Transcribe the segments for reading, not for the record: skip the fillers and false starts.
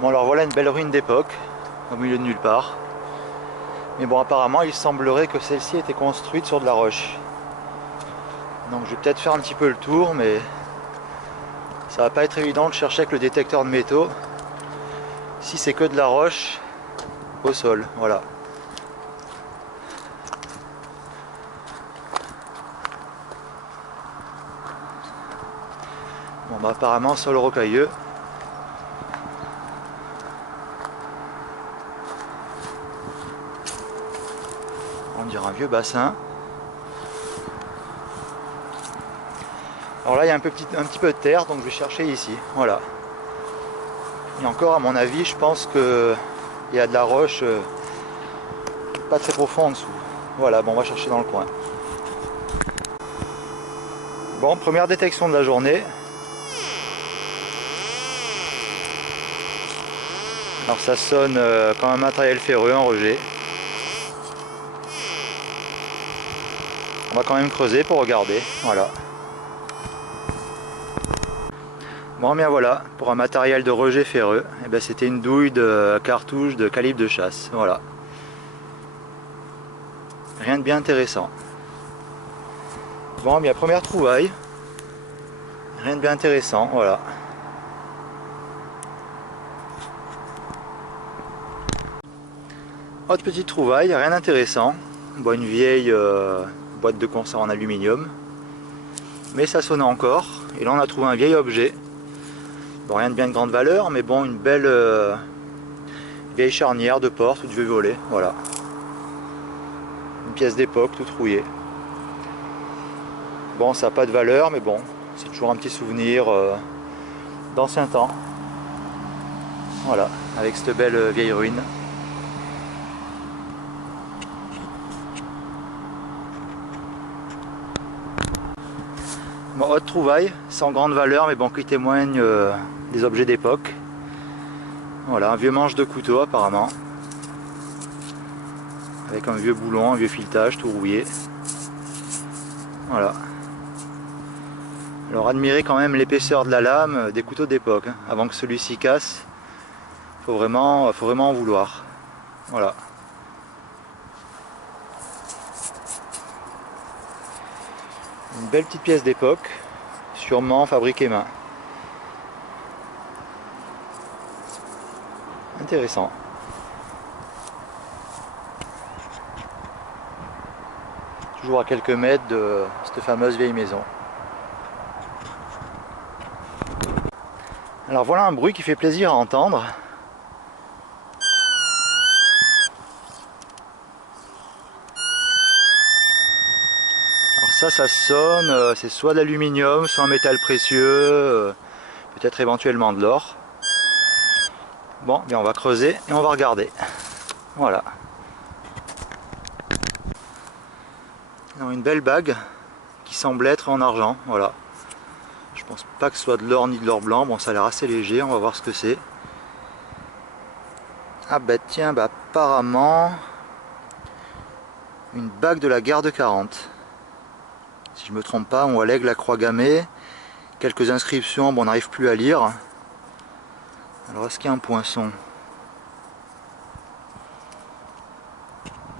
Bon, alors voilà une belle ruine d'époque, au milieu de nulle part. Mais bon, apparemment, il semblerait que celle-ci ait été construite sur de la roche. Donc je vais peut-être faire un petit peu le tour, mais ça va pas être évident de chercher avec le détecteur de métaux si c'est que de la roche au sol. Voilà. Bon, bah apparemment, sol rocailleux. On dirait un vieux bassin. Alors là, il y a un petit peu de terre, donc je vais chercher ici. Voilà. Et encore, à mon avis, je pense qu'il y a de la roche pas très profond en dessous. Voilà, bon, on va chercher dans le coin. Bon, première détection de la journée. Alors ça sonne comme un matériel ferreux, un rejet. On va quand même creuser pour regarder. Voilà. Bon, bien voilà, pour un matériel de rejet ferreux, eh ben, c'était une douille de cartouche de calibre de chasse. Voilà. Rien de bien intéressant. Bon, bien première trouvaille. Rien de bien intéressant, voilà. Autre petite trouvaille, rien d'intéressant. Bon, une vieille boîte de conserve en aluminium. Mais ça sonnait encore. Et là on a trouvé un vieil objet. Bon, rien de bien de grande valeur, mais bon, une belle vieille charnière de porte ou de vieux volet. Voilà. Une pièce d'époque, toute rouillée. Bon, ça n'a pas de valeur, mais bon, c'est toujours un petit souvenir d'ancien temps. Voilà, avec cette belle vieille ruine. Bon, autre trouvaille, sans grande valeur, mais bon, qui témoigne des objets d'époque. Voilà, un vieux manche de couteau apparemment. Avec un vieux boulon, un vieux filetage, tout rouillé. Voilà. Alors admirez quand même l'épaisseur de la lame des couteaux d'époque. Hein. Avant que celui-ci casse, faut vraiment en vouloir. Voilà. Une belle petite pièce d'époque, sûrement fabriquée main. Intéressant. Toujours à quelques mètres de cette fameuse vieille maison. Alors voilà un bruit qui fait plaisir à entendre. Alors ça sonne, c'est soit de l'aluminium, soit un métal précieux, peut-être éventuellement de l'or. Bon, bien on va creuser et on va regarder. Voilà. Alors, une belle bague qui semble être en argent, voilà. Je pense pas que ce soit de l'or ni de l'or blanc, bon ça a l'air assez léger, on va voir ce que c'est. Ah bah tiens, bah apparemment une bague de la guerre de 40. Si je me trompe pas, on voit l'aigle, la croix gammée, quelques inscriptions, bon on n'arrive plus à lire. Alors est-ce qu'il y a un poinçon?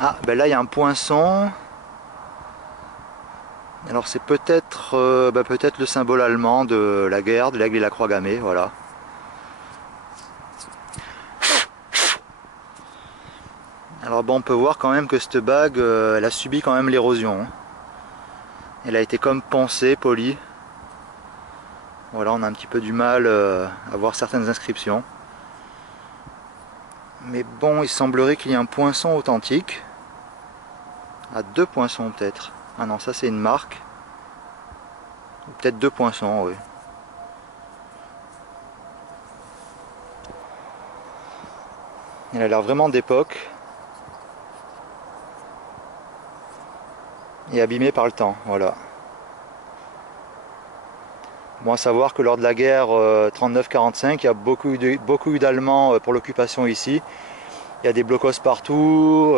Ah ben là il y a un poinçon. Alors c'est peut-être peut-être le symbole allemand de la guerre, de l'aigle et la croix gammée, voilà. Alors bon, on peut voir quand même que cette bague, elle a subi quand même l'érosion. Hein. Elle a été comme poncée, polie. Voilà, on a un petit peu du mal à voir certaines inscriptions. Mais bon, il semblerait qu'il y ait un poinçon authentique. Ah, deux poinçons peut-être. Ah non, ça c'est une marque. Peut-être deux poinçons, oui. Elle a l'air vraiment d'époque. Et abîmée par le temps, voilà. Bon, à savoir que lors de la guerre 39-45, il y a beaucoup eu d'Allemands pour l'occupation ici. Il y a des blocos partout,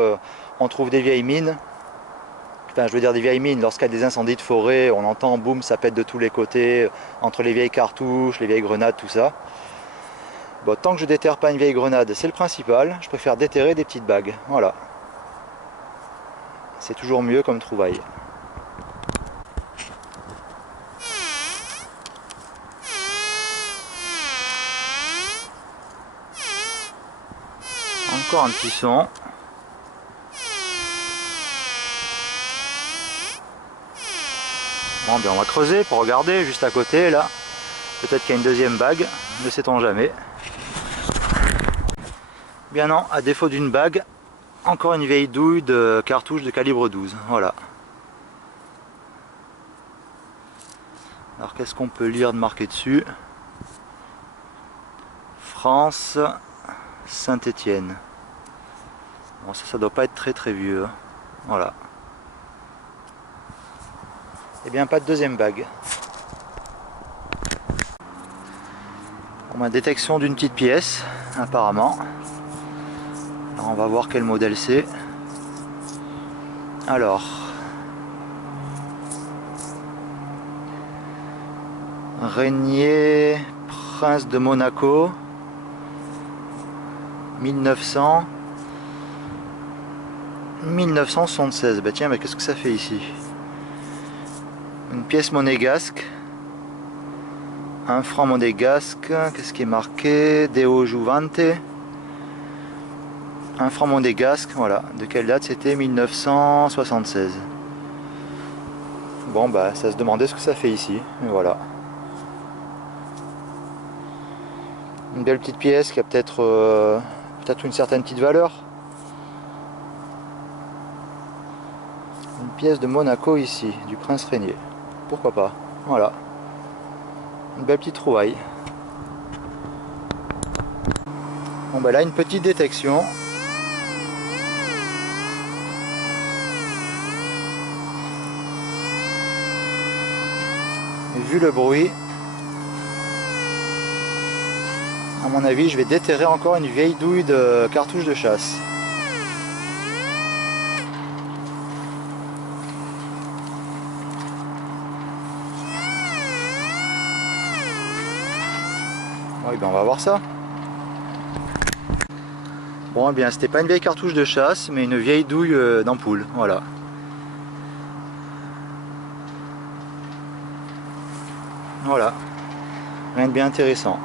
on trouve des vieilles mines. Enfin, je veux dire des vieilles mines, lorsqu'il y a des incendies de forêt, on entend boum, ça pète de tous les côtés, entre les vieilles cartouches, les vieilles grenades, tout ça. Bon, tant que je déterre pas une vieille grenade, c'est le principal. Je préfère déterrer des petites bagues. Voilà. C'est toujours mieux comme trouvaille. Encore un petit son. Bon, bien on va creuser pour regarder juste à côté là. Peut-être qu'il y a une deuxième bague, ne sait-on jamais. Bien non, à défaut d'une bague, encore une vieille douille de cartouche de calibre 12. Voilà. Alors qu'est-ce qu'on peut lire de marqué dessus? France, Saint-Étienne. Bon, ça doit pas être très vieux. Voilà. Et bien pas de deuxième bague. Bon, détection d'une petite pièce, apparemment. Alors, on va voir quel modèle c'est. Alors. Régnier, prince de Monaco. 1976. Bah tiens, mais qu'est-ce que ça fait ici? Une pièce monégasque. 1 franc monégasque. Qu'est-ce qui est marqué? Deo Juvante. 1 franc monégasque. Voilà. De quelle date c'était? 1976. Bon, bah, ça se demandait ce que ça fait ici. Et voilà. Une belle petite pièce qui a peut-être une certaine petite valeur. Une pièce de Monaco ici, du prince Régnier. Pourquoi pas? Voilà. Une belle petite trouvaille. Bon bah là une petite détection. Et vu le bruit, à mon avis je vais déterrer encore une vieille douille de cartouche de chasse. Oui, ben on va voir ça. Bon, eh bien, c'était pas une vieille cartouche de chasse, mais une vieille douille d'ampoule. Voilà. Voilà. Rien de bien intéressant.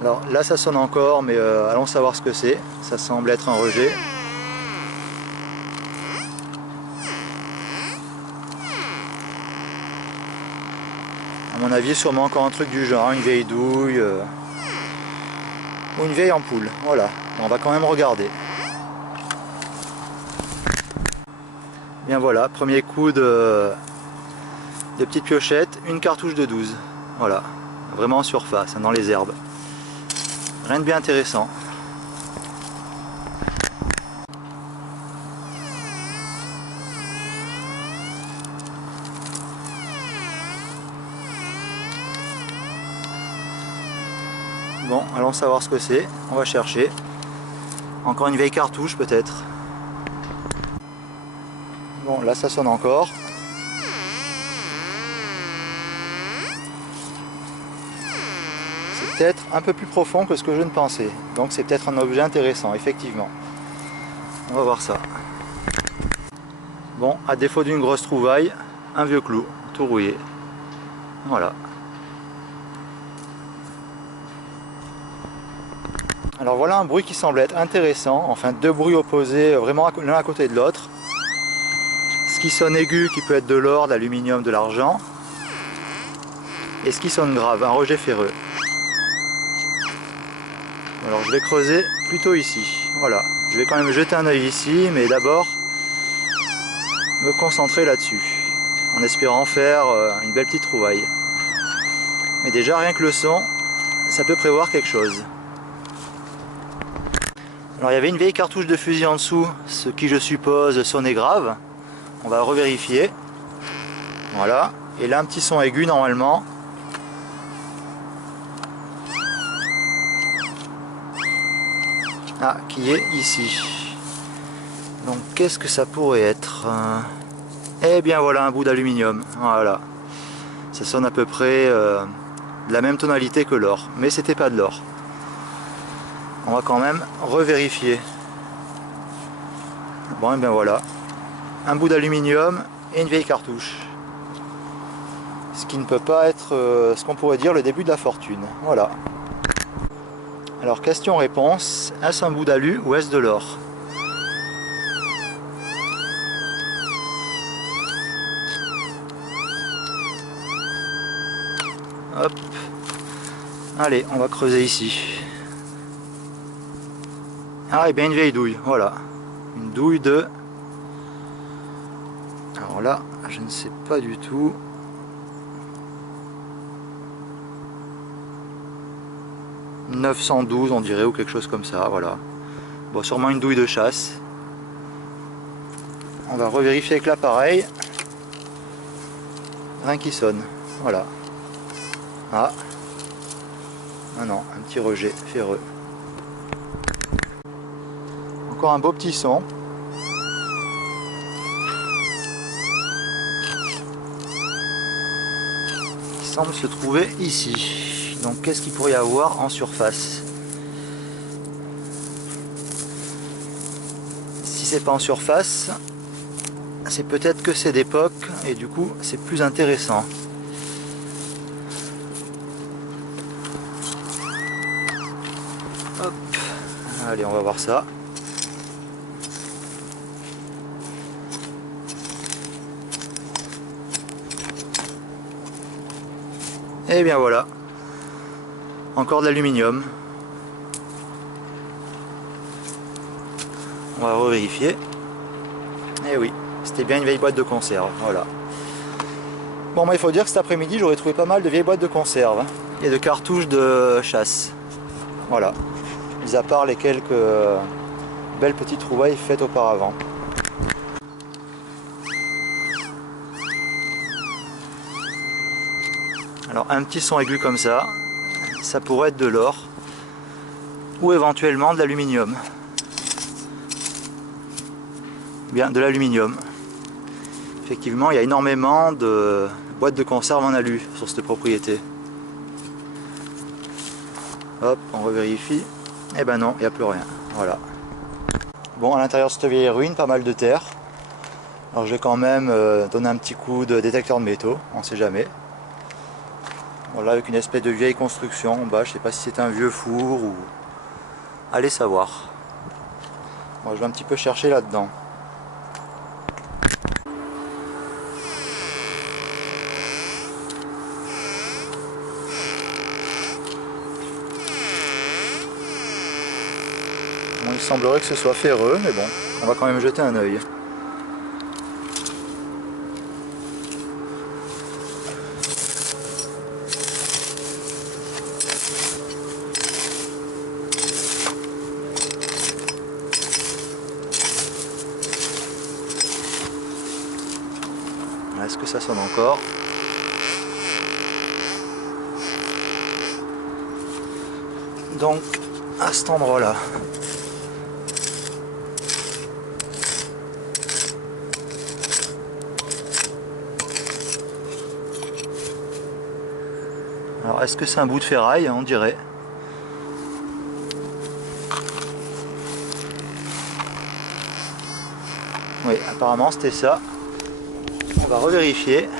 Alors là, ça sonne encore, mais allons savoir ce que c'est. Ça semble être un rejet. À mon avis, sûrement encore un truc du genre, une vieille douille ou une vieille ampoule. Voilà, on va quand même regarder. Bien voilà, premier coup de petite piochette, une cartouche de 12. Voilà, vraiment en surface, dans les herbes. Rien de bien intéressant. Bon, allons savoir ce que c'est. On va chercher. Encore une vieille cartouche peut-être. Bon, là ça sonne encore. C'est peut-être un peu plus profond que ce que je ne pensais. Donc c'est peut-être un objet intéressant, effectivement. On va voir ça. Bon, à défaut d'une grosse trouvaille, un vieux clou, tout rouillé. Voilà. Alors voilà un bruit qui semble être intéressant, enfin deux bruits opposés vraiment l'un à côté de l'autre. Ce qui sonne aigu qui peut être de l'or, de l'aluminium, de l'argent. Et ce qui sonne grave, un rejet ferreux. Alors je vais creuser plutôt ici. Voilà, je vais quand même jeter un œil ici, mais d'abord me concentrer là-dessus. En espérant faire une belle petite trouvaille. Mais déjà rien que le son, ça peut prévoir quelque chose. Alors il y avait une vieille cartouche de fusil en dessous, ce qui je suppose sonnait grave. On va revérifier. Voilà. Et là un petit son aigu normalement. Ah, qui est ici. Donc qu'est-ce que ça pourrait être? Eh bien voilà un bout d'aluminium. Voilà. Ça sonne à peu près de la même tonalité que l'or, mais c'était pas de l'or. On va quand même revérifier. Bon, et bien voilà, un bout d'aluminium et une vieille cartouche. Ce qui ne peut pas être ce qu'on pourrait dire le début de la fortune. Voilà. Alors question-réponse, est-ce un bout d'alu ou est-ce de l'or? Hop. Allez, on va creuser ici. Ah, et bien une vieille douille, voilà. Une douille de... Alors là, je ne sais pas du tout. « 912 on dirait, ou quelque chose comme ça, voilà. Bon, sûrement une douille de chasse. On va revérifier avec l'appareil. Rien qui sonne, voilà. Ah. Ah non, un petit rejet ferreux. Encore un beau petit son. Qui semble se trouver ici. Donc qu'est-ce qu'il pourrait y avoir en surface? Si c'est pas en surface, c'est peut-être que c'est d'époque et du coup c'est plus intéressant. Hop. Allez, on va voir ça. Et bien voilà. Encore de l'aluminium. On va revérifier. Et oui, c'était bien une vieille boîte de conserve. Voilà. Bon, il faut dire que cet après-midi, j'aurais trouvé pas mal de vieilles boîtes de conserve hein, et de cartouches de chasse. Voilà. Mis à part les quelques belles petites trouvailles faites auparavant. Alors, un petit son aigu comme ça. Ça pourrait être de l'or ou éventuellement de l'aluminium. Bien, de l'aluminium. Effectivement, il y a énormément de boîtes de conserve en alu sur cette propriété. Hop, on revérifie. Eh ben non, il n'y a plus rien. Voilà. Bon, à l'intérieur de cette vieille ruine, pas mal de terre. Alors je vais quand même donner un petit coup de détecteur de métaux, on ne sait jamais. Voilà, avec une espèce de vieille construction en bas, je sais pas si c'est un vieux four ou... Allez savoir. Moi je vais un petit peu chercher là-dedans. Bon, il semblerait que ce soit ferreux, mais bon, on va quand même jeter un œil. Est-ce que ça sonne encore? Donc, à cet endroit-là. Alors, est-ce que c'est un bout de ferraille? On dirait. Oui, apparemment c'était ça. On va revérifier.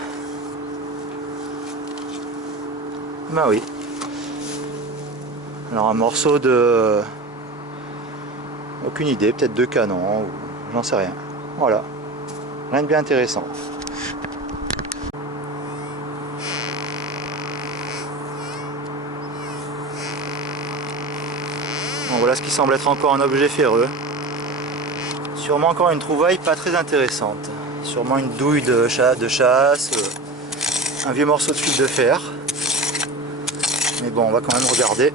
Ben oui. Alors un morceau de... Aucune idée, peut-être de canon, ou j'en sais rien. Voilà. Rien de bien intéressant. Bon, voilà ce qui semble être encore un objet ferreux. Sûrement encore une trouvaille pas très intéressante. Sûrement une douille de chasse, un vieux morceau de fil de fer. Mais bon, on va quand même regarder.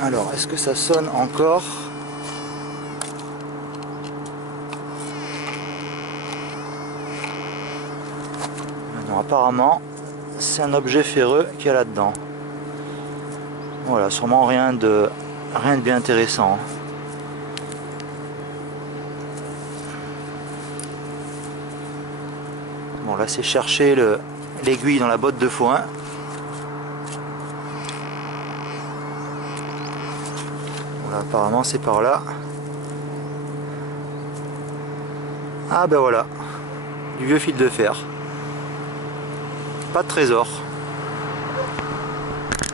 Alors, est-ce que ça sonne encore? Non, apparemment, c'est un objet ferreux qu'il y a là-dedans. Voilà, sûrement rien de bien intéressant. Bon, là c'est chercher l'aiguille dans la botte de foin. Voilà, apparemment c'est par là. Ah ben voilà, du vieux fil de fer. Pas de trésor.